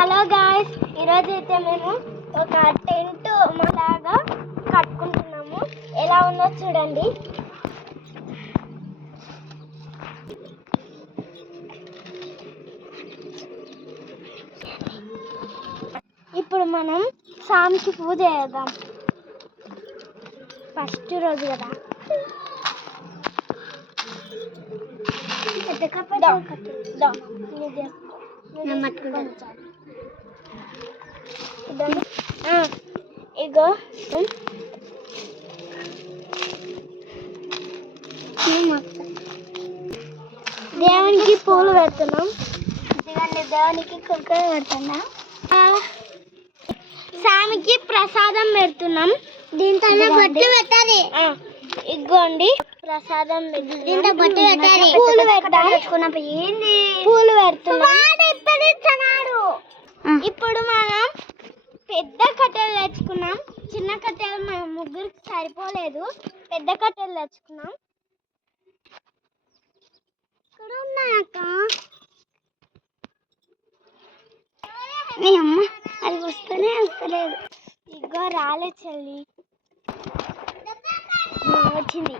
Hello guys, ఈరోజు అయితే మేము ఒక టెంట్ లాగా కట్టుకుంటున్నాము. ఎలా ఉందో చూడండి. ఇప్పుడు మనం సామికి పూజ చేద్దాం. ఫస్ట్ రోజు కదా. ఇగో దేవునికి పూలు పెడుతున్నాం. దేవునికి కుంకుమ పెడుతున్నాం. సామికి ప్రసాదం పెడుతున్నాం. దీంట్లో బొట్టు పెట్టాలి. ఇగోండి ప్రసాదం దీంట్లో బొట్టు పెట్టాలి. పూలు పెట్టాలి. ఏంది పూలు పెడుతున్నాం. ఇప్పుడు మనం పెద్ద కట్టెలు తెచ్చుకున్నాం. చిన్న కట్టెలు మన ముగ్గురికి సరిపోలేదు. పెద్ద కట్టెలు తెచ్చుకున్నాం. ఇక్కడ ఉన్నాయక్క. మీ అమ్మ అది వస్తూనే వస్తలేదు. ఇగో రాలే చెల్లి వచ్చింది.